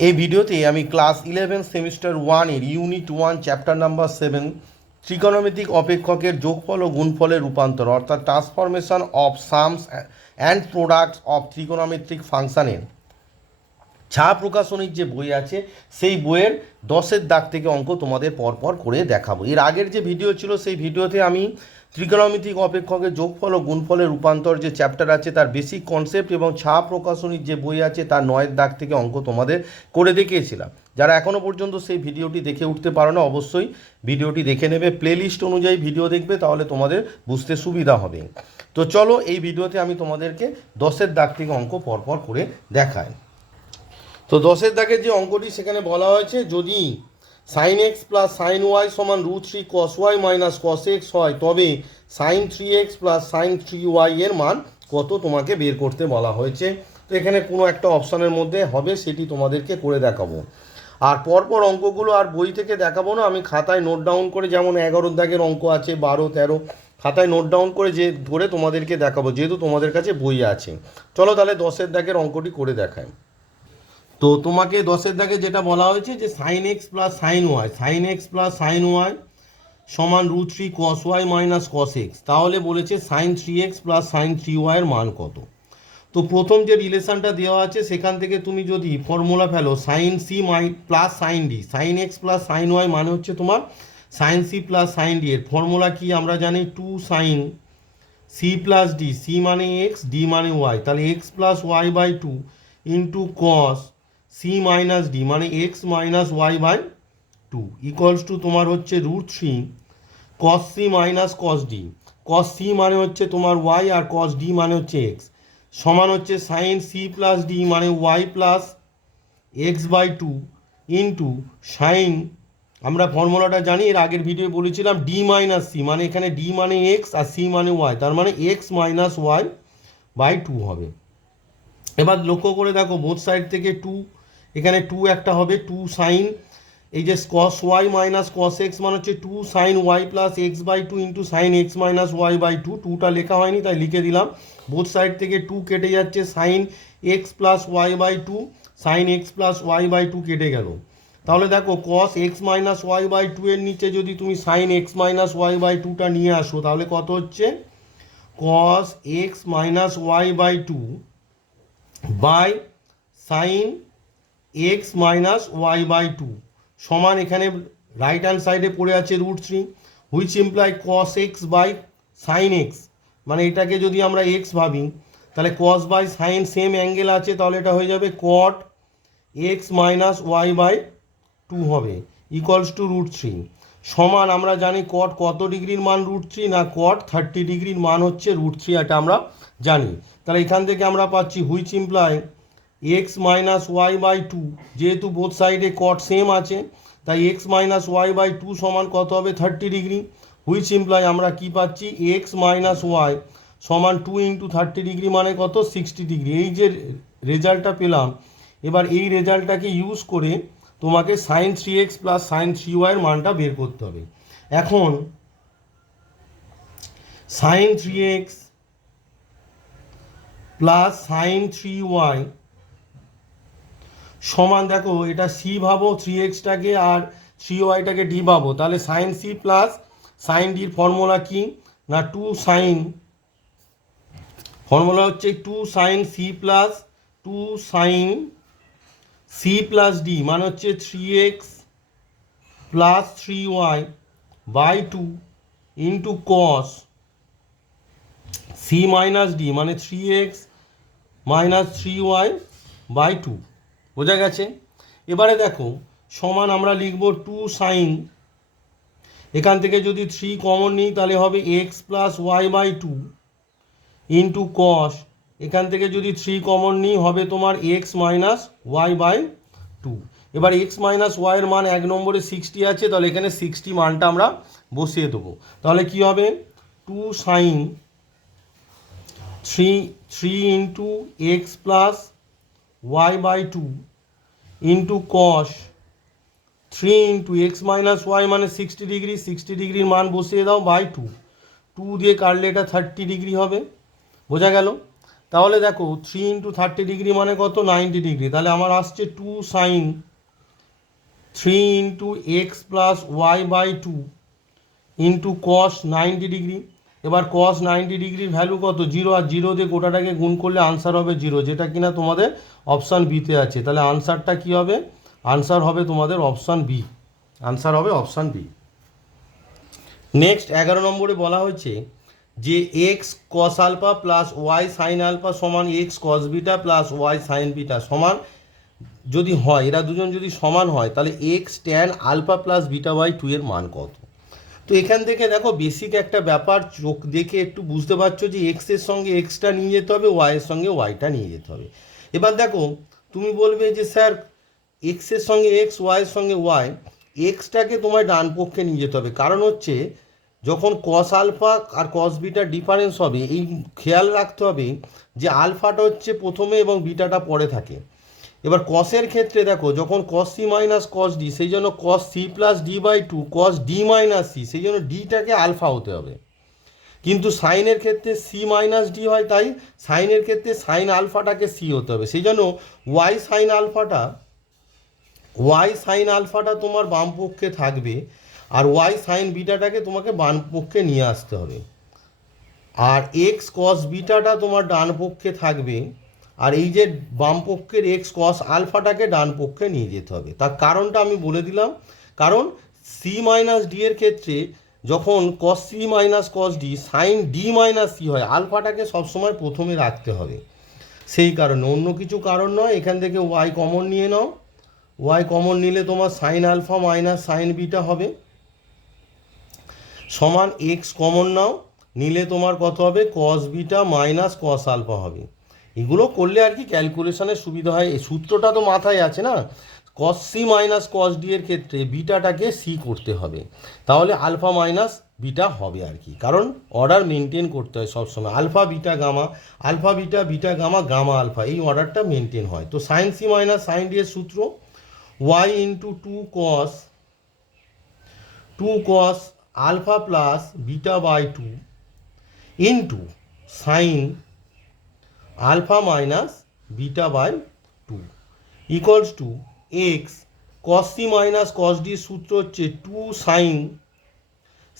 এই ভিডিওতে আমি ক্লাস 11 সেমিস্টার 1 এর ইউনিট 1 চ্যাপ্টার নাম্বার 7 ত্রিকোণমিতিক অপেক্ষকের যোগফল ও গুণফলের রূপান্তর অর্থাৎ transformation of sums and products of ত্রিকোণমিতিক ফাংশনের ছা প্রকাশনীর যে বই আছে সেই বইয়ের 10-এর দাগ থেকে অঙ্ক তোমাদের পরপর করে দেখাবো। এর আগের যে ভিডিও ছিল সেই ভিডিওতে আমি ত্রিকোণমিতিক অপেক্ষকের যোগফল ও গুণফলের রূপান্তর যে চ্যাপ্টার আছে তার বেসিক কনসেপ্ট এবং ছা প্রকাশনীর যে বই আছে তার 9-এর দাগ থেকে অঙ্ক তোমাদের করে দেখিয়েছিলাম। যারা এখনও পর্যন্ত সেই ভিডিওটি দেখে উঠতে পারো না অবশ্যই ভিডিওটি দেখে নেবে, প্লেলিস্ট অনুযায়ী ভিডিও দেখবে, তাহলে তোমাদের বুঝতে সুবিধা হবে। তো চলো এই ভিডিওতে আমি তোমাদেরকে 10-এর দাগ থেকে অঙ্ক পরপর করে দেখাই। তো 10-এর দাগের যে অঙ্কটি সেখানে বলা হয়েছে যদি sine x plus sine Y সমান √3 cos Y minus cos X হয় তবে sign 3x plus sign 3y এর মান কত তোমাকে বের করতে বলা হয়েছে। তো এখানে কোনো একটা অপশানের মধ্যে হবে, সেটি তোমাদেরকে করে দেখাবো। আর পরপর অঙ্কগুলো আর বই থেকে দেখাবো না, আমি খাতায় নোট ডাউন করে, যেমন 11-এর দাগের অঙ্ক আছে 12, 13, খাতায় নোট ডাউন করে যে ধরে তোমাদেরকে দেখাবো, যেহেতু তোমাদের কাছে বই আছে। চলো তাহলে 10-এর দাগের অঙ্কটি করে দেখাই। তো তোমাকে 10-এর দাগে যেটা বলা হয়েছে যে sine x plus sine Y সমান √3 cos Y minus cos X, তাহলে বলেছে sign 3x plus sign 3y এর মান কত। তো প্রথম যে রিলেশনটা দেওয়া আছে সেখান থেকে তুমি যদি ফর্মুলা ফেলো sine C plus sine d, sine x plus sine y মানে হচ্ছে তোমার sine C plus sine D. এর ফর্মুলা কি আমরা জানি 2 sine C plus d, c মানে এক্স, ডি মানে ওয়াই, তাহলে x plus Y by 2 into cos C minus D মানে x minus Y by 2 equals to তোমার হচ্ছে √3 cos C minus cos d, cos c মানে হচ্ছে তোমার ওয়াই আর কস D মানে হচ্ছে এক্স, সমান হচ্ছে সাইন সি প্লাস ডি মানে Y plus X by 2 into sine, আমরা ফর্মুলাটা জানি, এর আগের ভিডিও বলেছিলাম ডি মাইনাস সি মানে এখানে ডি মানে এক্স আর সি মানে ওয়াই, তার মানে এক্স মাইনাস ওয়াই বাই 2 হবে। এবার লক্ষ্য করে দেখো বোথ সাইড থেকে 2, এখানে 2 একটা হবে, 2 সাইন এই যে cos Y minus cos X মানে হচ্ছে 2 sine Y plus X by 2 into sine x minus Y by 2, 2টা লেখা হয়নি তাই লিখে দিলাম। বোথ সাইড থেকে 2 কেটে যাচ্ছে, sine x plus Y by 2, sine x plus Y by 2 কেটে গেল। তাহলে দেখো cos x minus Y by 2 এর নিচে যদি তুমি sine x minus Y by 2টা নিয়ে আসো তাহলে কত হচ্ছে cos x minus Y by 2 by sine x minus Y by 2 সমান, এখানে রাইট হ্যান্ড সাইডে পড়ে আছে √3 which imply cos x by sine x, মানে এটাকে যদি আমরা এক্স ভাবি তাহলে cos by sine same angle আছে, তাহলে এটা হয়ে যাবে cot X minus Y by 2 হবে ইকুয়ালস টু √3 সমান, আমরা জানি কট কত ডিগ্রির মান √3 না কট 30 ডিগ্রির মান হচ্ছে √3, এটা আমরা জানি। তাহলে এখান থেকে আমরা পাচ্ছি which imply X minus Y by 2, যেহেতু বোথ সাইডে কট সেম আছে তাই এক্স মাইনাস ওয়াই বাই 2 সমান কত হবে 30 ডিগ্রি, হুইচ ইমপ্লাই আমরা কি পাচ্ছি এক্স মাইনাস ওয়াই সমান 2 ইন্টু 30 ডিগ্রি মানে কত 60 ডিগ্রি। এই যে রেজাল্টটা পেলাম, এবার এই রেজাল্টটাকে ইউজ করে তোমাকে sign 3x plus sign 3y এর মানটা বের করতে হবে। এখন sign 3x plus sign 3y সমান, দেখো এটা সি ভাবো 3xটাকে আর 3yটাকে ডি ভাবো, তাহলে সাইন সি প্লাস সাইন ডির ফর্মুলা কি না 2 সাইন, ফর্মুলা হচ্ছে 2 sine C plus 2 sine C plus D মানে হচ্ছে 3x plus 3y by 2 into cos C minus D মানে 3x মাইনাস 3y বাই 2, বোঝা গেছে। এবারে দেখো সমান আমরা লিখব 2 সাইন, এখান থেকে যদি 3 কমন নিই তাহলে হবে X plus Y by 2 into cos, এখান থেকে যদি 3 কমন নিই হবে তোমার এক্স মাইনাস ওয়াই বাই 2। এবার এক্স মাইনাস ওয়াইয়ের মান 1 নম্বরে 60 আছে, তাহলে এখানে 60 মানটা আমরা বসিয়ে দেবো। তাহলে কি হবে 2 sine 3 into X plus Y by 2 into cos 3 into X minus Y মানে 60 ডিগ্রি, 60 ডিগ্রির মান বসিয়ে দাও বাই 2, 2 দিয়ে কাটলে এটা 30 ডিগ্রি হবে, বোঝা গেল। তাহলে দেখো 3 ইন্টু 30 ডিগ্রি মানে কত, 90 ডিগ্রি। তাহলে আমার আসছে 2 sine 3 into X plus Y by 2 into cos 90 degree. এবার কস 90 ডিগ্রির ভ্যালু কত, 0, আর 0 দিয়ে গোটাটাকে গুণ করলে আনসার হবে 0, যেটা কিনা তোমাদের অপশান বিতে আছে। তাহলে আনসারটা কি হবে, আনসার হবে তোমাদের অপশান বি, আনসার হবে অপশান বি। নেক্সট 11 নম্বরে বলা হয়েছে যে x cos alpha plus y sine alpha সমান x cos beta plus y sine beta সমান যদি হয়, এরা দুজন যদি সমান হয়, তাহলে x tan alpha plus beta by 2 এর মান কত। তো এখান থেকে দেখো বেসিক একটা ব্যাপার, চোখ দেখে একটু বুঝতে পারছো যে এক্সের সঙ্গে এক্সটা নিয়ে যেতে হবে, ওয়াইয়ের সঙ্গে ওয়াইটা নিয়ে যেতে হবে। এবার দেখো তুমি বলবে যে স্যার এক্সের সঙ্গে এক্স, ওয়াইয়ের সঙ্গে ওয়াই, এক্সটাকে তোমায় ডান পক্ষে নিয়ে যেতে হবে। কারণ হচ্ছে যখন কস আলফা আর কস বিটার ডিফারেন্স হবে, এই খেয়াল রাখতে হবে যে আলফাটা হচ্ছে প্রথমে এবং বিটাটা পরে থাকে। এবার কসের ক্ষেত্রে দেখো যখন cos C minus cos D, সেই জন্য cos C plus D by 2 cos D minus C, সেই জন্য ডিটাকে আলফা হতে হবে। কিন্তু সাইনের ক্ষেত্রে সি মাইনাস ডি হয়, তাই সাইনের ক্ষেত্রে সাইন আলফাটাকে সি হতে হবে। সেই জন্য ওয়াই সাইন আলফাটা তোমার বাম পক্ষে থাকবে, আর ওয়াই সাইন বিটাটাকে তোমাকে বাম পক্ষে নিয়ে আসতে হবে। আর এক্স কস বিটাটা তোমার ডান পক্ষে থাকবে, আর এই যে বাম পক্ষের এক্স কস আলফাটাকে ডান পক্ষে নিয়ে যেতে হবে। তার কারণটা আমি বলে দিলাম, কারণ সি মাইনাস ডি এর ক্ষেত্রে যখন cos C minus cos D sine D minus C হয়, আলফাটাকে সবসময় প্রথমে রাখতে হবে, সেই কারণে, অন্য কিছু কারণ নয়। এখান থেকে ওয়াই কমন নিয়ে নাও, ওয়াই কমন নিলে তোমার sine alpha minus sine beta হবে সমান এক্স কমন নাও, নিলে তোমার কত হবে, cos beta minus cos alpha হবে। এগুলো করলে আর কি ক্যালকুলেশনের সুবিধা হয়। এই সূত্রটা তো মাথায় আছে না, cos C minus cos D এর ক্ষেত্রে বিটাটাকে সি করতে হবে, তাহলে আলফা মাইনাস বিটা হবে আর কি। কারণ অর্ডার মেনটেন করতে হয় সবসময়, alpha beta gamma, alpha beta beta gamma gamma alpha, এই অর্ডারটা মেনটেন হয়। তো sine C minus sine D এর সূত্র Y into 2 cos alpha plus beta by 2 into sine alpha minus beta by 2 equals to X cos C minus cos D সূত্র হচ্ছে 2 sine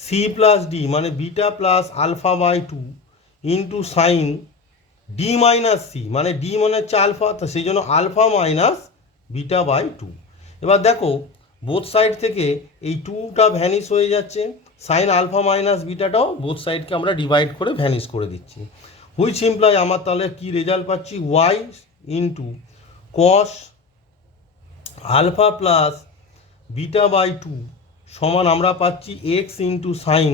C plus D মানে beta plus alpha by 2 into sine D minus C মানে D মানে হচ্ছে alpha, তো সেই জন্য alpha minus beta by 2। এবার দেখো বোথ সাইড থেকে এই 2টা ভ্যানিশ হয়ে যাচ্ছে, সাইন আলফা মাইনাস বিটাটাও বোথ সাইডকে আমরা ডিভাইড করে ভ্যানিশ করে দিচ্ছি, হুইচ ইমপ্লাই আমার তাহলে কি রেজাল্ট পাচ্ছি, y into cos alpha plus beta by 2 সমান আমরা পাচ্ছি x into sine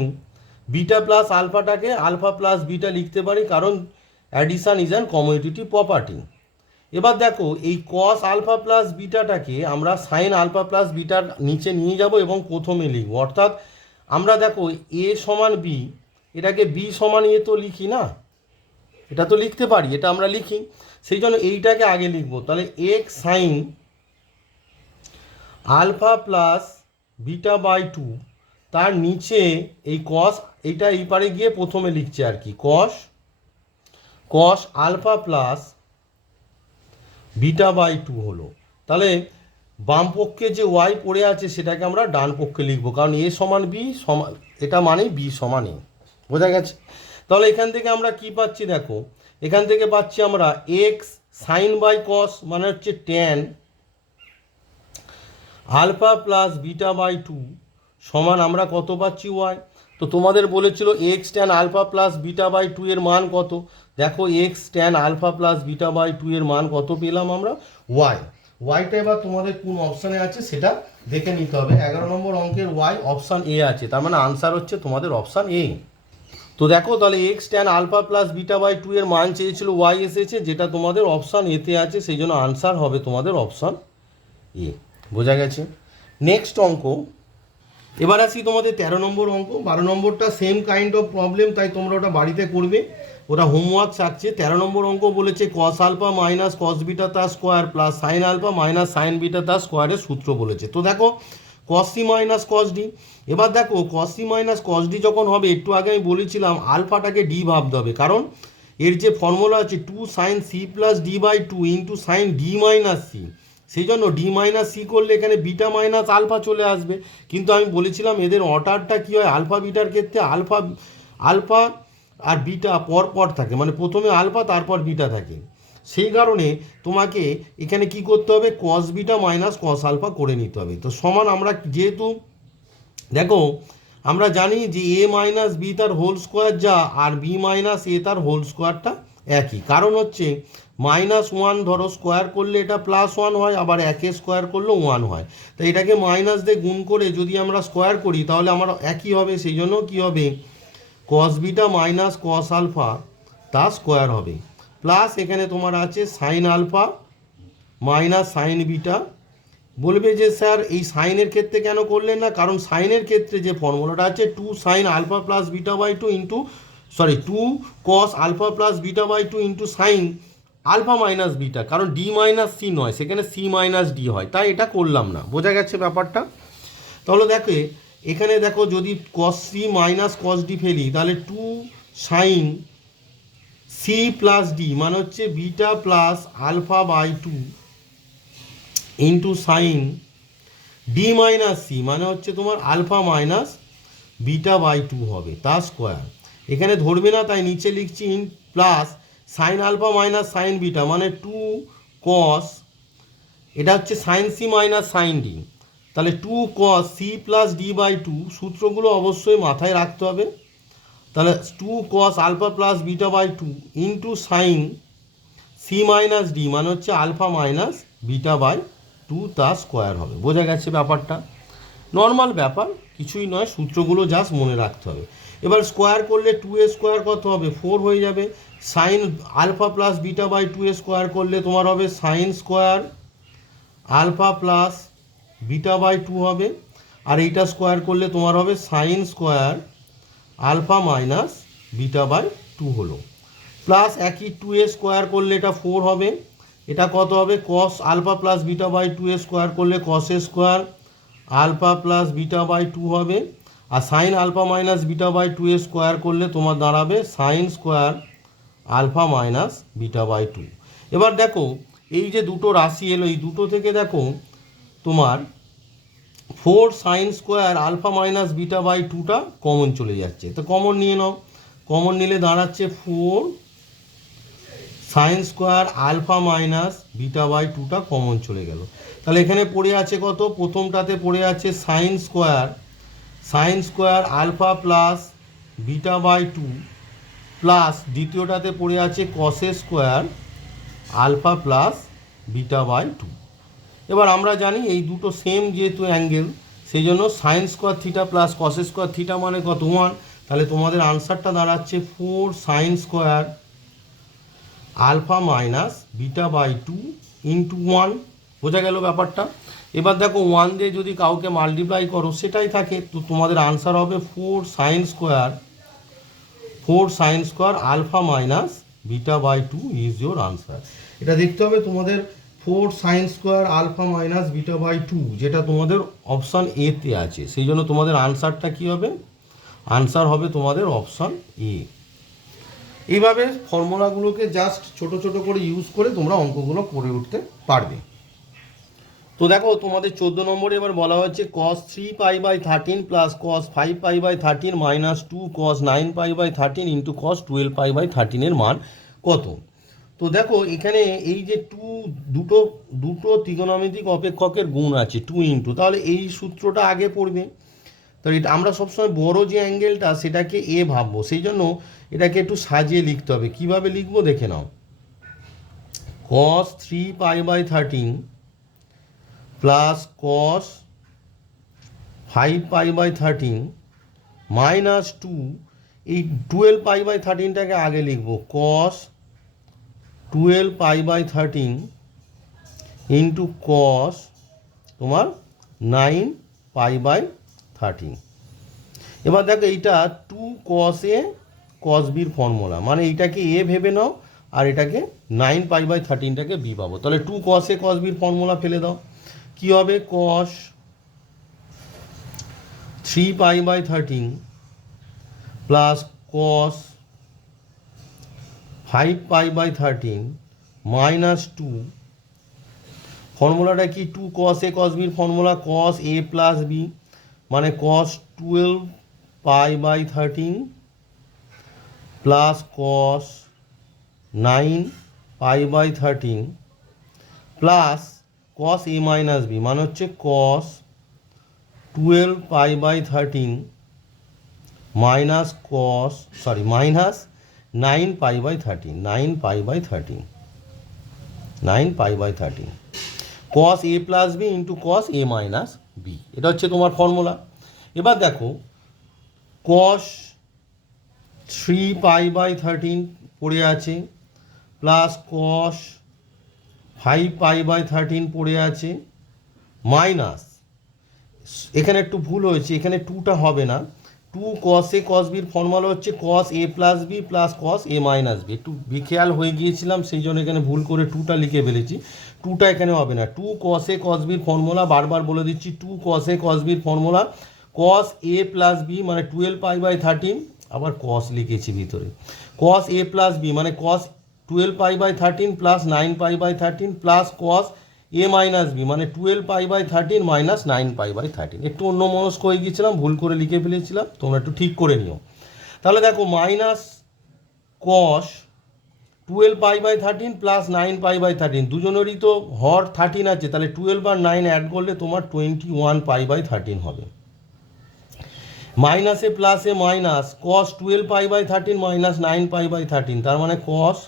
beta plus আলফাটাকে আলফা প্লাস বিটা লিখতে পারি, কারণ addition is an commutative property. এবার দেখো এই কস আলফা প্লাস বিটাটাকে আমরা সাইন আলফা প্লাস বিটার নিচে নিয়ে যাব এবং প্রথমে লিখব, অর্থাৎ আমরা দেখো এ সমান বি, এটাকে বি সমান এ তো লিখি না, এটা তো লিখতে পারি, এটা আমরা লিখি, সেই জন্য এইটাকে আগে লিখব। তাহলে X sine alpha plus beta by 2, তার নিচে এই কস, এইটা এই পারে গিয়ে প্রথমে লিখছে আর কি, cos alpha plus beta by 2 হলো। তাহলে বাম পক্ষে যে ওয়াই পড়ে আছে সেটাকে আমরা ডান পক্ষে লিখব, কারণ এ সমান বি সমান, এটা মানেই বি সমান এ, বোঝা গেছে। তাহলে এখান থেকে আমরা কি পাচ্ছি, দেখো এখান থেকে পাচ্ছি আমরা এক্স সাইন বাই কস মানে হচ্ছে tan alpha plus beta by 2 সমান আমরা কত পাচ্ছি, ওয়াই। তো তোমাদের বলেছিল X tan alpha plus beta by 2 এর মান কত, দেখো X tan alpha plus beta by 2 এর মান কত পেলাম আমরা, ওয়াই। ওয়াইটা এবার তোমাদের কোন অপশানে আছে সেটা দেখে নিতে হবে। 11 নম্বর অঙ্কের ওয়াই অপশান এ আছে, তার মানে আনসার হচ্ছে তোমাদের অপশান এ। তো দেখো তাহলে x tan alpha plus beta by 2 এর মান চেয়েছিল, ওয়াই এসেছে, যেটা তোমাদের অপশান এতে আছে, সেই জন্য আনসার হবে তোমাদের অপশান এ, বোঝা গেছে। নেক্সট অঙ্ক, এবার আসি তোমাদের 13 নম্বর অঙ্ক। 12 নম্বরটা সেম কাইন্ড অফ প্রবলেম, তাই তোমরা ওটা বাড়িতে করবে, ওটা হোমওয়ার্ক থাকছে। 13 নম্বর অঙ্ক বলেছে cos alpha minus cos beta তার square plus sine alpha minus sine beta তার স্কোয়ারের সূত্র বলেছে। তো দেখো cos C minus cos d, এবার দেখো cos C minus cos d যখন হবে, একটু আগে আমি বলেছিলাম আলফাটাকে ডি ভাবতে হবে, কারণ এর যে ফর্মুলা আছে 2sin c+d/2 into sine D minus C, সেই জন্য ডি মাইনাস সি করলে এখানে বিটা মাইনাস আলফা চলে আসবে। কিন্তু আমি বলেছিলাম এদের অর্ডারটা কী হয়, আলফা বিটার ক্ষেত্রে আলফা আলফা আর বিটা পর পর থাকে, মানে প্রথমে আলফা তারপর বিটা থাকে। সেই কারণে তোমাকে এখানে কি করতে হবে, cos beta minus cos alpha করে নিতে হবে। তো সমান আমরা যেহেতু দেখো আমরা জানি যে এ মাইনাস বি তার হোল স্কোয়ার যা, আর বি মাইনাস এ তার হোল স্কোয়ারটা একই। কারণ হচ্ছে -1 ধরো স্কোয়ার করলে এটা +1 হয়, আবার একে স্কোয়ার করলেও 1 হয়। তো এটাকে মাইনাস দিয়ে গুণ করে যদি আমরা স্কোয়ার করি তাহলে আমার একই হবে। সেই জন্য কী হবে, cos beta minus cos alpha তা স্কোয়ার হবে, প্লাস এখানে তোমার আছে sine alpha minus sine beta. বলবে যে স্যার এই সাইনের ক্ষেত্রে কেন করলেন না, কারণ সাইনের ক্ষেত্রে যে ফর্মুলাটা আছে 2sin alpha plus beta into 2 cos alpha plus beta into sine alpha minus beta, কারণ ডি মাইনাস সি নয়, সেখানে সি মাইনাস ডি হয়, তাই এটা করলাম না। বোঝা গেছে ব্যাপারটা? তাহলে দেখো এখানে দেখো যদি cos c minus cos d ফেলি তাহলে 2sin c প্লাস ডি মানে হচ্ছে beta plus alpha into sine D minus C মানে হচ্ছে তোমার আলফা মাইনাস বিটা/2 হবে তার স্কোয়ার। এখানে ধরবে না তাই নিচে লিখছি ইন plus sine alpha minus sine beta মানে 2 cos, এটা হচ্ছে sine C minus sine D, তাহলে 2 cos c প্লাস d/2, সূত্রগুলো অবশ্যই মাথায় রাখতে হবে। তাহলে 2 cos alpha plus beta into sine C minus D মানে হচ্ছে আলফা মাইনাস বিটা/2 তার স্কোয়ার হবে। বোঝা গেছে ব্যাপারটা? নর্মাল ব্যাপার, কিছুই নয়, সূত্রগুলো জাস্ট মনে রাখতে হবে। এবার স্কোয়ার করলে 2a স্কোয়ার কত হবে, 4 হয়ে যাবে। সাইন আলফা প্লাস বিটা/2 স্কোয়ার করলে তোমার হবে সাইন স্কোয়ার আলফা প্লাস বিটা/2 হবে, আর এইটা স্কোয়ার করলে তোমার হবে সাইন স্কোয়ার আলফা মাইনাস বিটা/2 হলো, প্লাস একই 2a স্কোয়ার করলে এটা 4 হবে। এটা কত হবে, কস আলফা প্লাস বিটা/2 স্কোয়ার করলে কস এ স্কোয়ার আলফা প্লাস বিটা/2 হবে, আর সাইন আলফা মাইনাস বিটা/2 স্কোয়ার করলে তোমার দাঁড়াবে সাইন স্কোয়ার আলফা মাইনাস বিটা/2। এবার দেখো এই যে দুটো রাশি এলো, এই দুটো থেকে দেখো তোমার 4 সাইন স্কোয়ার আলফা মাইনাস বিটা/2টা কমন চলে যাচ্ছে। তো কমন নিয়ে নাও, কমন নিলে দাঁড়াচ্ছে 4 সাইন স্কোয়ার আলফা মাইনাস বিটা/2টা কমন চলে গেল। তাহলে এখানে পড়ে আছে কত, প্রথমটাতে পড়ে আছে sine square alpha plus beta plus দ্বিতীয়টাতে পড়ে আছে কসে স্কোয়ার আলফা প্লাস বিটা/2। এবার আমরা জানি এই দুটো সেম যেহেতু অ্যাঙ্গেল, সেই জন্য sine square theta plus cos square theta মানে কত, 1। তাহলে তোমাদের আনসারটা দাঁড়াচ্ছে 4 sine square alpha minus beta into 1। বোঝা গেল ব্যাপারটা? এবার দেখো 1 দিয়ে যদি কাউকে মাল্টিপ্লাই করো সেটাই থাকে, তো তোমাদের আনসার হবে 4 sine square alpha minus beta is your answer. এটা দেখতে হবে তোমাদের 4 sine square alpha minus beta, যেটা তোমাদের অপশান এতে আছে, সেই জন্য তোমাদের আনসারটা কী হবে, আনসার হবে তোমাদের অপশান এ। এইভাবে ফর্মুলাগুলোকে জাস্ট ছোট ছোট করে ইউজ করে তোমরা অঙ্কগুলো করে উঠতে পারবে। তো দেখো তোমাদের 14 নম্বরে এবার বলা হচ্ছে cos 3π/13 plus cos 5π/13 minus 2 cos 9π/13 into cos 12π/13 এর মান কত। তো দেখো এখানে এই যে দুটো ত্রিকোণমিতিক অপেক্ষকের গুণ আছে 2 ইন্টু, তাহলে এই সূত্রটা আগে পড়বে। তো এটা আমরা সবসময় বড় যে অ্যাঙ্গেলটা সেটাকে এ ভাববো, সেই জন্য এটাকে একটু সাজিয়ে লিখতে হবে। কিভাবে লিখবো দেখে নাও, cos 3π/13 প্লাস cos 5π/13 মাইনাস 2, এই 12π/13টাকে আগে লিখবো, cos 12π/13 ইন্টু cos তোমার 9π/13। এবার দেখো এইটা 2 cos a cos b র ফর্মুলা, মানে এইটাকে a ভেবে নাও আর এটাকে 9π/13টাকে b পাবো। তাহলে 2 cos a cos b র ফর্মুলা ফেলে দাও, কি হবে, cos 3π/13 প্লাস cos 5π/13 মাইনাস 2, ফর্মুলাটা কি, 2 cos a cos b formula, cos a plus b মানে cos 12π/13 plus cos 9π/13 plus cos a minus b মানে হচ্ছে cos 12π/13 minus minus 9π/13 cos a plus b into cos a minus b, এটা হচ্ছে তোমার formula. এবার দেখো cos 3π/13 পড়ে আছে প্লাস cos 5π/13 পড়ে আছে মাইনাস, এখানে একটু ভুল হয়েছে, এখানে 2টা হবে না, 2 cos a cos b formula হচ্ছে cos a plus B plus cos a minus B, একটু বেখেয়াল হয়ে গিয়েছিলাম সেই জন্য এখানে ভুল করে 2টা লিখে ফেলেছি, 2টা এখানে হবে না। 2 cos a cos b formula, বারবার বলে দিচ্ছি, 2 cos a cos b formula cos a plus b মানে 12π/13, আবার cos লিখেছি ভিতরে, cos a প্লাস b মানে cos 12π/13 plus 9π/13 plus cos a minus b মানে 12π/13 মাইনাস 9π/13, একটু অন্য মনস্ক হয়ে গিয়েছিলাম, ভুল করে লিখে ফেলেছিলাম, তোমরা একটু ঠিক করে নিও। তাহলে দেখো মাইনাস cos 12π/13 প্লাস 9π/13, দুজনেরই তো হর 13 আছে, তাহলে 12 আর 9 অ্যাড করলে তোমার 21π/13 হবে। মাইনাসে প্লাসে মাইনাস cos 12π/13 মাইনাস 9π/13, তার মানে cos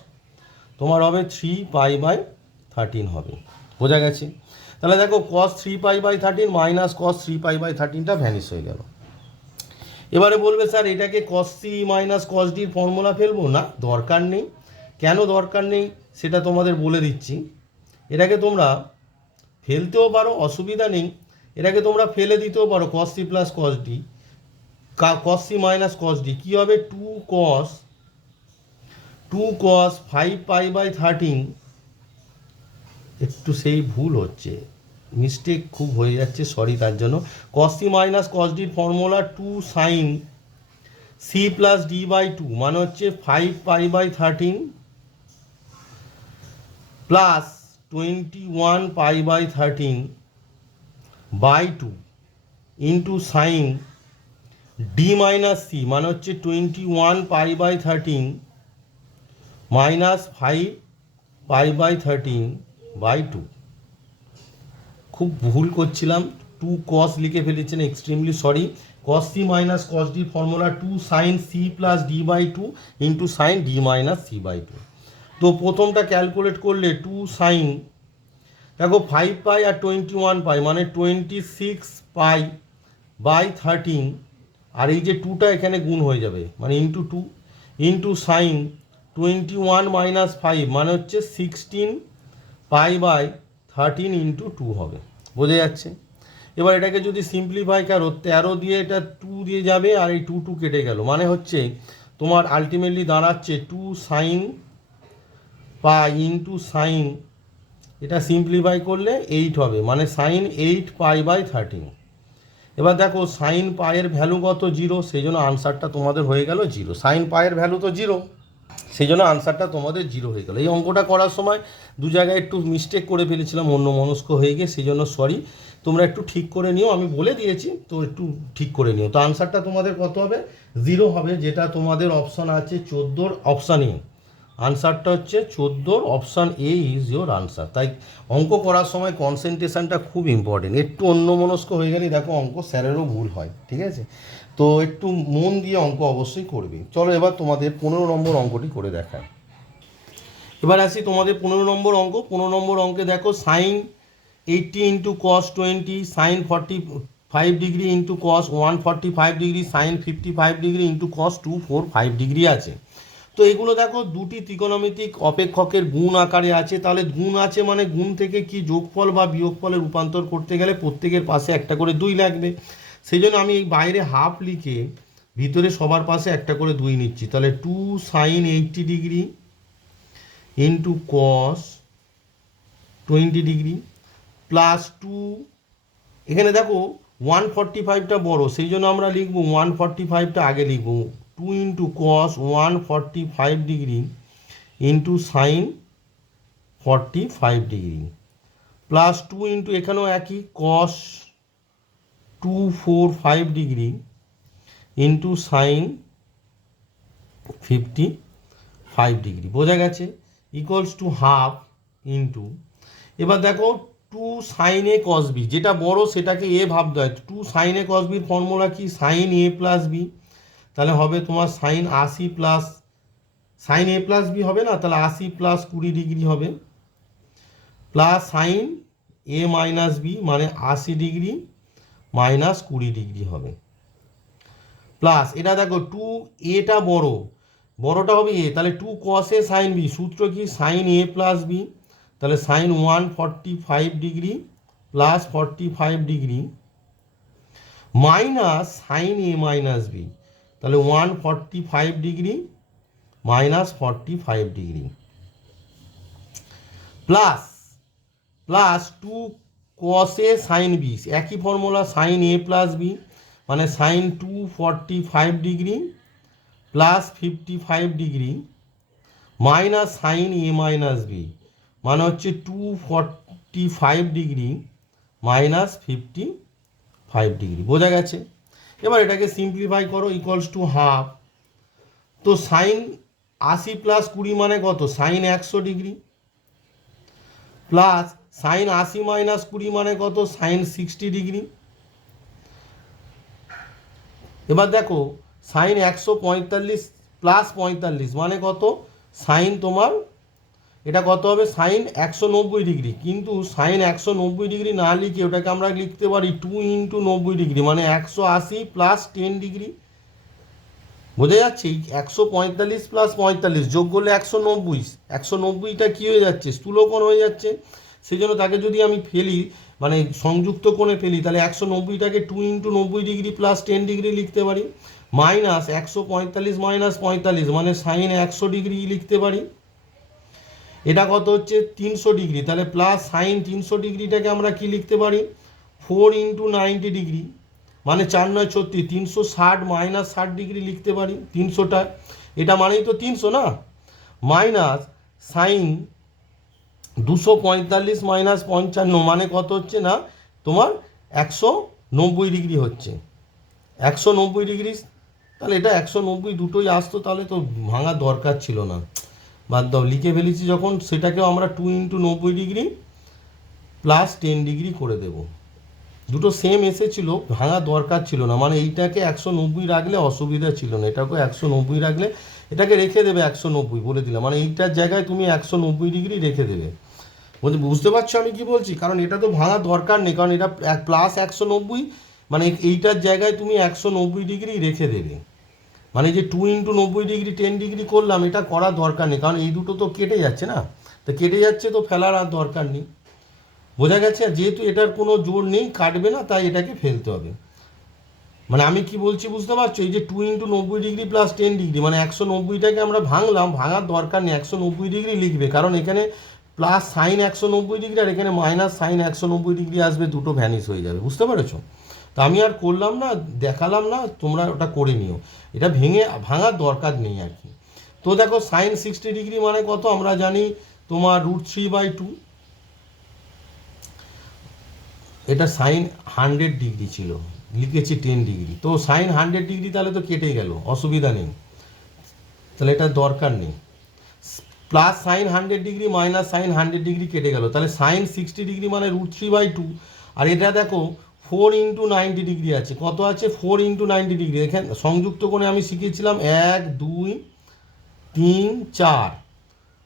তোমার হবে 3π/13 হবে, বোঝা গেছে? তাহলে দেখো cos 3π/13 মাইনাস cos 3π/13টা ভ্যানিশ হয়ে গেল। এবারে বলবে স্যার এটাকে cos c minus cos d formula ফেলবো না, দরকার নেই। কেন দরকার নেই সেটা তোমাদের বলে দিচ্ছি। এটাকে তোমরা ফেলতেও পারো, অসুবিধা নেই, এটাকে তোমরা ফেলে দিতেও পারো, cos c plus cos d, cos c minus cos d কী হবে, 2 cos 5π/13, একটু সেই ভুল হচ্ছে, মিস্টেক খুব হয়ে যাচ্ছে, সরি তার জন্য। cos c minus cos d formula 2 sin c plus d/2 মানে হচ্ছে 5π/13 plus 21π/13/2 into sine D minus C মানে হচ্ছে 21π/13 মাইনাস 5π/13/2। খুব ভুল করছিলাম, 2 cos লিখে ফেলেছেন, extremely sorry. cos c minus cos d formula 2 sin c plus d/2 into sine D minus c/2। তো প্রথমটা ক্যালকুলেট করলে 2 সাইন, দেখো 5π আর 21π মানে 26π/13, আর এই যে 2টা এখানে গুণ হয়ে যাবে মানে ইন্টু 2 ইন্টু সাইন 21 মাইনাস 5 মানে হচ্ছে 16π/13 ইন্টু 2 হবে, বোঝা যাচ্ছে? এবার এটাকে যদি সিম্পলিফাই করো, 13 দিয়ে এটা 2 দিয়ে যাবে আর এই 2 কেটে গেল, মানে হচ্ছে তোমার আলটিমেটলি দাঁড়াচ্ছে 2 সাইন পাই ইন্টু সাইন, এটা সিম্পলিফাই করলে 8 হবে, মানে সাইন 8π/13। এবার দেখো সাইন পায়ের ভ্যালু কত, 0, সেই জন্য আনসারটা তোমাদের হয়ে গেল 0। সাইন পায়ের ভ্যালু তো 0, সেই জন্য আনসারটা তোমাদের 0 হয়ে গেল। এই অঙ্কটা করার সময় দু জায়গায় একটু মিস্টেক করে ফেলেছিলাম, অন্য মনস্ক হয়ে গিয়ে, সেই জন্য সরি, তোমরা একটু ঠিক করে নিও, আমি বলে দিয়েছি তো একটু ঠিক করে নিও। তো আনসারটা তোমাদের কত হবে, 0 হবে, যেটা তোমাদের অপশান আছে 14 অপশান এ, আনসারটা হচ্ছে 14 option A is your answer. তাই অঙ্ক করার সময় কনসেন্ট্রেশনটা খুব ইম্পর্টেন্ট, একটু অন্য মনস্ক হয়ে গেলে দেখো অঙ্ক স্যারেরও ভুল হয়, ঠিক আছে? তো একটু মন দিয়ে অঙ্ক অবশ্যই করবে। চলো এবার তোমাদের 15 নম্বর অঙ্কটি করে দেখায়। এবার আসি তোমাদের 15 নম্বর অঙ্ক। 15 নম্বর অঙ্কে দেখো sine 80 into cos 20, sine 45 degree into cos 145 degree, sine 55 degree into cos 245 degree আছে। তো এগুলো দেখো দুটি ত্রিকোণমিতিক অপেক্ষকের গুণ আকারে আছে, তাহলে গুণ আছে মানে গুণ থেকে কি যোগফল বা বিয়োগফলে রূপান্তর করতে গেলে প্রত্যেকের পাশে একটা করে 2 লাগবে। সেই জন্য আমি এই বাইরে হাফ লিখে ভিতরে সবার পাশে একটা করে 2 নিচ্ছি। তাহলে 2 sine 80 degree into cos 20 degree plus 2, এখানে দেখো 145টা বড়, সেই জন্য আমরা লিখব 145টা আগে লিখব, 2 into cos 145 degree into sign 45 degree plus 2 into এখানেও একই কস 245 ডিগ্রি ইন্টু সাইন 55 ডিগ্রি, বোঝা গেছে, ইকুয়ালস টু হাফ ইন্টু, এবার দেখো 2 সাইন এ কস বি, যেটা বড় সেটাকে এ ভাবতে হয়। 2 সাইন এ কস বির ফর্মুলা কি, সাইন এ প্লাস বি, তাহলে হবে তোমার sign 80 plus sign a plus B হবে না, তাহলে 80 প্লাস 20 ডিগ্রি হবে, plus sign a minus b মানে 80 ডিগ্রি মাইনাস 20 ডিগ্রি হবে, প্লাস এটা দেখো 2 এটা বড়টা হবে এ, তাহলে 2 কস এ সাইন বি, সূত্র কি সাইন এ প্লাস বি, তাহলে sine 145 degree plus 45 degree minus sine a minus b, তাহলে 145 degree minus 45 degree plus 2 cos a sine b, একই formula sine a plus b মানে sine 245 degree plus 55 degree minus sine a minus b মানে হচ্ছে 245 degree minus 55 degree, বোঝা গেছে। এবার এটাকে simplify করো, ইকুয়ালস টু হাফ, তো সাইন 80 প্লাস 20 মানে কত, sine 100 degree, plus sine 80 minus 20 মানে কত, সাইন 60 ডিগ্রি। এবার দেখো সাইন 145 প্লাস 45 মানে কত, সাইন তোমার এটা কত হবে, সাইন 190 ডিগ্রি, কিন্তু সাইন 190 ডিগ্রি না লিখে ওটাকে আমরা লিখতে পারি 2 ইন্টু 90 ডিগ্রি মানে 180 প্লাস 10 ডিগ্রি, বোঝা যাচ্ছে। 145 প্লাস 45 যোগ করলে 190, 190টা কী হয়ে যাচ্ছে, স্থূলকোণ হয়ে যাচ্ছে, সেই জন্য তাকে যদি আমি ফেলি মানে সংযুক্ত কোণে ফেলি তাহলে 190টাকে 2 ইন্টু 90 ডিগ্রি প্লাস 10 ডিগ্রি লিখতে পারি, মাইনাস 145 মাইনাস 45 মানে সাইন 100 ডিগ্রি লিখতে পারি, এটা কত হচ্ছে 300 ডিগ্রি, তাহলে প্লাস সাইন 300 ডিগ্রিটাকে আমরা কি লিখতে পারি 4 ইন্টু 90 ডিগ্রি মানে 4 9 36, 360 মাইনাস 60 ডিগ্রি লিখতে পারি 300টা, এটা মানেই তো 300 না, মাইনাস সাইন 245 মাইনাস 55 মানে কত হচ্ছে না তোমার 190 ডিগ্রি হচ্ছে, 190 ডিগ্রি, তাহলে এটা 190 দুটোই আসতো, তাহলে তো ভাঙার দরকার ছিল না, বাদ দাও, লিখে ফেলেছি যখন সেটাকেও আমরা 2 ইন্টু 90 ডিগ্রি প্লাস 10 ডিগ্রি করে দেব, দুটো সেম এসেছিল, ভাঙার দরকার ছিল না, মানে এইটাকে 190 রাখলে অসুবিধা ছিল না, এটাকে 190 রাখলে এটাকে রেখে দেবে 190 বলে দিলাম, মানে এইটার জায়গায় তুমি 190 ডিগ্রি রেখে দেবে, বুঝতে পারছো আমি কি বলছি, কারণ এটা তো ভাঙার দরকার নেই, কারণ এটা প্লাস 190 মানে এইটার জায়গায় তুমি 190 ডিগ্রি রেখে দেবে, মানে যে 2 ইন্টু 90 ডিগ্রি 10 ডিগ্রি করলাম এটা করার দরকার নেই, কারণ এই দুটো তো কেটে যাচ্ছে না, তো কেটে যাচ্ছে তো ফেলার আর দরকার নেই, বোঝা গেছে, আর যেহেতু এটার কোনো জোর নেই কাটবে না তাই এটাকে ফেলতে হবে, মানে আমি কি বলছি বুঝতে পারছো, এই যে 2 ইন্টু 90 ডিগ্রি প্লাস 10 ডিগ্রি মানে 190টাকে আমরা ভাঙলাম, ভাঙার দরকার নেই, 190 ডিগ্রি লিখবে, কারণ এখানে প্লাস সাইন 190 ডিগ্রি আর এখানে মাইনাস সাইন 190 ডিগ্রি আসবে, দুটো ভ্যানিশ হয়ে যাবে, বুঝতে পেরেছো, তো আমি আর করলাম না, দেখালাম না, তোমরা ওটা করে নিও, এটা ভাঙার দরকার নেই আর কি। তো দেখো সাইন 60 ডিগ্রি মানে কত আমরা জানি তোমার √3/2, এটা সাইন 100 ডিগ্রি ছিল, লিখেছি 10 ডিগ্রি, তো সাইন 100 ডিগ্রি তাহলে তো কেটে গেল, অসুবিধা নেই, তাহলে এটা দরকার নেই, plus sign 100 degree minus sign 100 degree কেটে গেল, তাহলে সাইন 60 ডিগ্রি মানে √3/2, আর এটা দেখো 4 ইন্টু 90 ডিগ্রি আছে, কত আছে 4 ইন্টু 90 ডিগ্রি, এখানে সংযুক্ত কোণে আমি শিখেছিলাম 1 2 3 4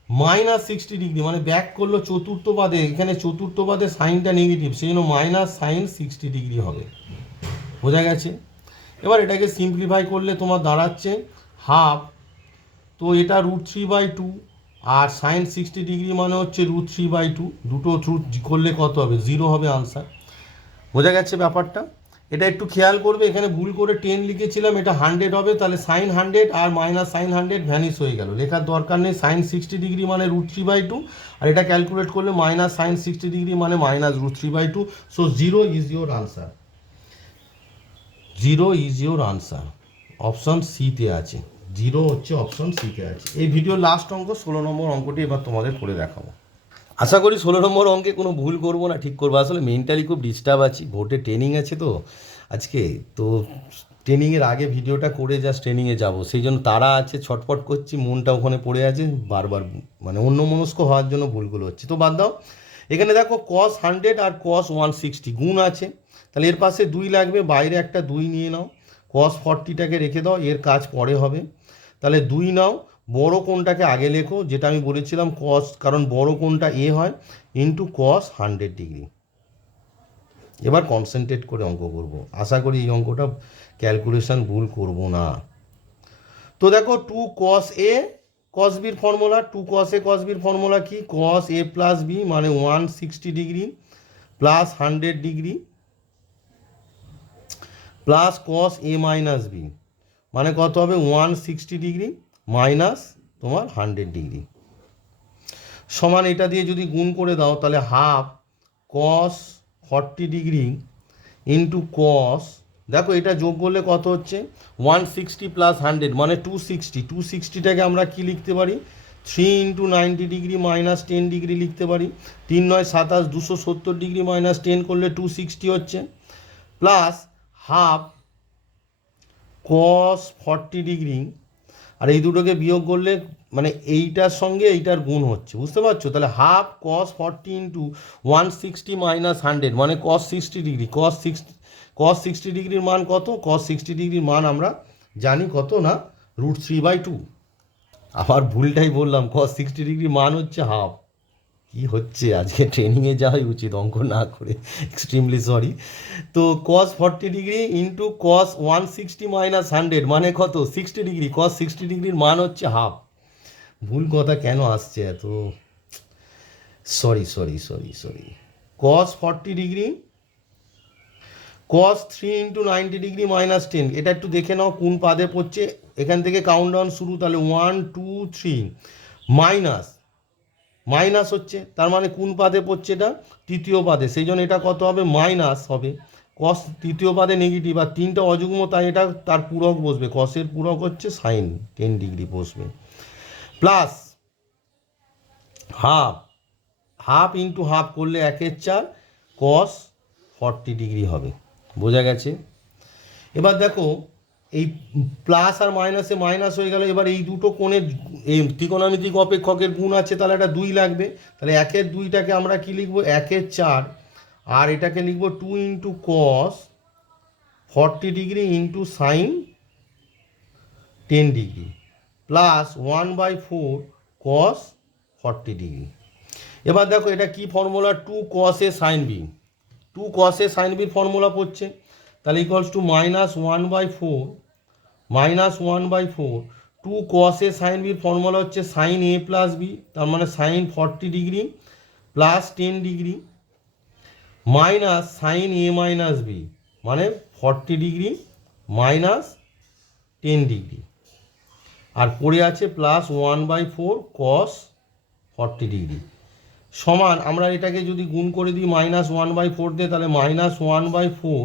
মাইনাস 60 ডিগ্রি মানে ব্যাক করলো চতুর্থ পাদে, এখানে চতুর্থ পাদে সাইনটা নেগেটিভ, সেই জন্য মাইনাস সাইন 60 ডিগ্রি হবে, বোঝা গেছে। এবার এটাকে সিম্পলিফাই করলে তোমার দাঁড়াচ্ছে হাফ, তো এটা √3/2 আর সাইন 60 ডিগ্রি মানে হচ্ছে √3/2, দুটো করলে কত হবে 0 হবে আনসার, বোঝা গেছে ব্যাপারটা। এটা একটু খেয়াল করবে, এখানে ভুল করে 10 লিখেছিলাম, এটা 100 হবে, তাহলে সাইন 100 আর মাইনাস সাইন 100 ভ্যানিশ হয়ে গেল, লেখার দরকার নেই, সাইন 60 ডিগ্রি মানে √3/2 আর এটা ক্যালকুলেট করলে মাইনাস সাইন 60 ডিগ্রি মানে minus √3/2, so 0 is your answer, 0 is your answer, option সিতে আছে জিরো হচ্ছে অপশন সিতে আছে। এই ভিডিওর লাস্ট অঙ্ক 16 নম্বর অঙ্কটি এবার তোমাদের করে দেখাবো। আশা করি 16 নম্বর অঙ্কে কোনো ভুল করবো না, ঠিক করবো। আসলে মেন্টালি খুব ডিস্টার্ব আছি, ভোটে ট্রেনিং আছে তো আজকে, তো ট্রেনিংয়ের আগে ভিডিওটা করে জাস্ট ট্রেনিংয়ে যাব, সেই জন্য তারা আছে, ছটফট করছি, মনটা ওখানে পড়ে আছে, বারবার মানে অন্য মনস্ক হওয়ার জন্য ভুলগুলো হচ্ছে। তো বাদ দাও, এখানে দেখো cos 100 আর cos 160 গুণ আছে, তাহলে এর পাশে 2 লাগবে, বাইরে একটা 2 নিয়ে নাও, cos 40টাকে রেখে দাও, এর কাজ পরে হবে। তাহলে 2 নাও, বড় কোণটাকে আগে লেখো, যেটা আমি বলেছিলাম cos, কারণ বড় কোণটা এ হয়, ইন্টু cos 100 ডিগ্রি। এবার কনসেন্ট্রেট করে অঙ্ক করব, আশা করি এই অঙ্কটা ক্যালকুলেশন ভুল করব না। তো দেখো 2 cos a cos b এর formula, 2 cos a cos b এর ফর্মুলা কি, cos a প্লাস b মানে 160 degree plus 100 degree plus cos a minus b মানে কত হবে 160 ডিগ্রি মাইনাস তোমার 100 ডিগ্রি সমান, এটা দিয়ে যদি গুণ করে দাও তাহলে half cos 40 degree into cos, দেখো এটা যোগ করলে কত হচ্ছে 160 প্লাস 100 মানে 260, 260টাকে আমরা কি লিখতে পারি 3 ইন্টু 90 ডিগ্রি মাইনাস 10 ডিগ্রি লিখতে পারি, 3 9 27 270 ডিগ্রি মাইনাস 10 করলে 260 হচ্ছে, প্লাস হাফ cos 40 ডিগ্রি, আর এই দুটোকে বিয়োগ করলে মানে এইটার সঙ্গে এইটার গুণ হচ্ছে, বুঝতে পারছো? তাহলে হাফ cos 40 ইন্টু 160 মাইনাস 100 মানে cos 60 ডিগ্রি, cos 60 ডিগ্রির মান কত, cos 60 ডিগ্রির মান আমরা জানি কত না √3/2। আবার ভুলটাই বললাম, cos 60 ডিগ্রির মান হচ্ছে হাফ। কি হচ্ছে আজকে, ট্রেনিংয়ে যাওয়াই উচিত অঙ্ক না করে, এক্সট্রিমলি সরি। তো cos 40 degree into cos 160 minus 100 মানে কত 60 ডিগ্রি, cos 60 ডিগ্রির মান হচ্ছে হাফ। ভুল কথা কেন আসছে এত, sorry sorry sorry sorry. cos 40 degree cos 3 into 90 degree minus 10, এটা একটু দেখে নাও কোন পাদে পড়ছে, এখান থেকে কাউন্টডাউন শুরু, তাহলে 1 2 3 মাইনাস মাইনাস হচ্ছে, তার মানে কোন পাদে পড়ছে, এটা তৃতীয় পাদে, সেই জন্য এটা কত হবে মাইনাস হবে, cos তৃতীয় পাদে নেগেটিভ, আর 3টা অযুগ্ম, তাই এটা তার পূরক বসবে, cosের পূরক হচ্ছে সাইন 10 ডিগ্রি বসবে, plus half, half into half করলে 1/4 cos 40 ডিগ্রি হবে, বোঝা গেছে? এবার দেখো এই প্লাস আর মাইনাসে মাইনাস হয়ে গেল, এবার এই দুটো কোণের এই ত্রিকোণমিতিক অপেক্ষকের গুণ আছে, তাহলে একটা 2 লাগবে, তাহলে 1/2টাকে আমরা কি লিখবো 1/4, আর এটাকে লিখবো 2 into cos 40 degree into sign 10 degree plus 1/4 cos 40 degree. এবার দেখো এটা কি formula, 2 cos a sin b, 2 cos a sin b formula পড়ছে, তাহলে equals to -1/4 -1/4 2 cos a sin b formula হচ্ছে sin a প্লাস b, তার মানে sin 40 degree plus 10 degree minus sin a minus b মানে 40 ডিগ্রি মাইনাস 10 ডিগ্রি, আর পড়ে আছে plus 1/4 cos 40 degree সমান, আমরা এটাকে যদি গুণ করে দিই -1/4 দিয়ে, তাহলে -1/4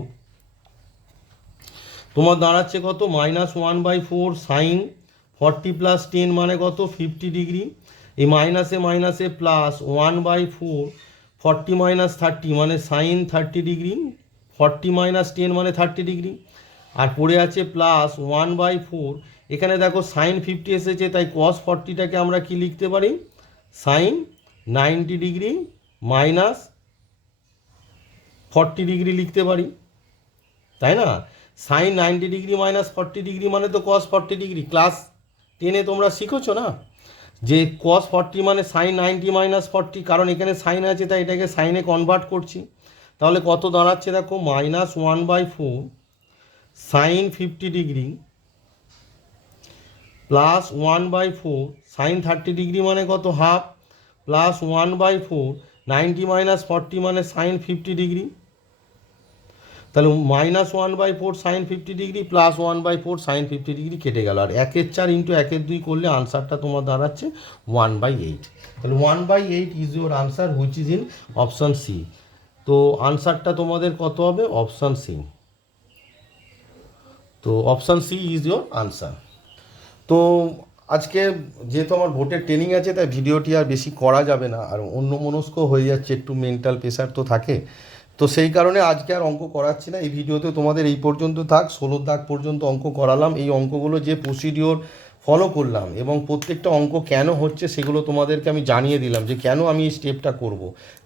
তোমার দাঁড়াচ্ছে কত -1/4 সাইন 40 প্লাস 10 মানে কত 50 ডিগ্রি, এই মাইনাসে মাইনাসে প্লাস 1/4 40 মাইনাস 30 মানে সাইন 30 ডিগ্রি, 40 মাইনাস 10 মানে 30 ডিগ্রি, আর পড়ে আছে প্লাস 1/4, এখানে দেখো সাইন 50 এসেছে, তাই cos 40টাকে আমরা কি লিখতে পারি সাইন 90 ডিগ্রি মাইনাস 40 ডিগ্রি লিখতে পারি, তাই না? সাইন 90 ডিগ্রি মাইনাস 40 ডিগ্রি মানে তো cos 40 ডিগ্রি, ক্লাস 10-এ তোমরা শিখেছো না যে cos 40 মানে সাইন 90 মাইনাস 40, কারণ এখানে সাইন আছে তাই এটাকে সাইনে কনভার্ট করছি, তাহলে কত দাঁড়াচ্ছে দেখো -1/4 sine 50 degree plus 1/4 sine 30 degree মানে কত হাফ, প্লাস 1/4 90 মাইনাস 40 মানে সাইন 50 ডিগ্রি, তাহলে -1/4 sine 50 degree plus 1/4 sine 50 degree কেটে গেল, আর 1/4 ইন্টু 1/2 করলে আনসারটা তোমার দাঁড়াচ্ছে 1/8, তাহলে 1/8 is your answer which is in option C. তো আনসারটা তোমাদের কত হবে অপশান সি, তো option C is your answer. তো আজকে যেহেতু আমার ভোটের ট্রেনিং আছে, তাই ভিডিওটি আর বেশি করা যাবে না, আর অন্যমনস্ক হয়ে যাচ্ছে, একটু মেন্টাল প্রেশার তো থাকে। তো সেই কারণে আজকে আর অঙ্ক করাচ্ছি না। এই ভিডিওতে তোমাদের এই পর্যন্ত থাক, 16 দাগ পর্যন্ত অঙ্ক করালাম। এই অঙ্কগুলো যে প্রসিডিওর ফলো করলাম এবং প্রত্যেকটা অঙ্ক কেন হচ্ছে সেগুলো তোমাদেরকে আমি জানিয়ে দিলাম, যে কেন আমি এই স্টেপটা করব।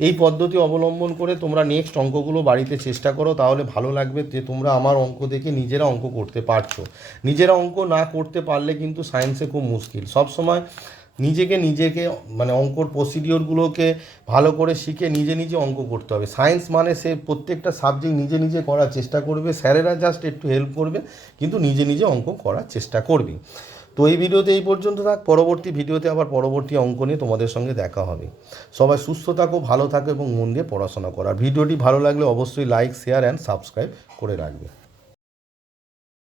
এই পদ্ধতি অবলম্বন করে তোমরা নেক্সট অঙ্কগুলো বাড়িতে চেষ্টা করো, তাহলে ভালো লাগবে যে তোমরা আমার অঙ্ক দেখে নিজেরা অঙ্ক করতে পারছো। নিজেরা অঙ্ক না করতে পারলে কিন্তু সায়েন্সে খুব মুশকিল। সবসময় নিজেকে মানে অঙ্কর প্রসিডিওরগুলোকে ভালো করে শিখে নিজে নিজে অঙ্ক করতে হবে। সায়েন্স মানে সে প্রত্যেকটা সাবজেক্ট নিজে নিজে করার চেষ্টা করবে, স্যারেরা জাস্ট একটু হেল্প করবে, কিন্তু নিজে নিজে অঙ্ক করার চেষ্টা করবে। তো এই ভিডিওতে এই পর্যন্ত থাক, পরবর্তী ভিডিওতে আবার পরবর্তী অঙ্ক নিয়ে তোমাদের সঙ্গে দেখা হবে। সবাই সুস্থ থাকো, ভালো থাকো এবং মন দিয়ে পড়াশোনা করো। আর ভিডিওটি ভালো লাগলে অবশ্যই লাইক, শেয়ার অ্যান্ড সাবস্ক্রাইব করে রাখবে।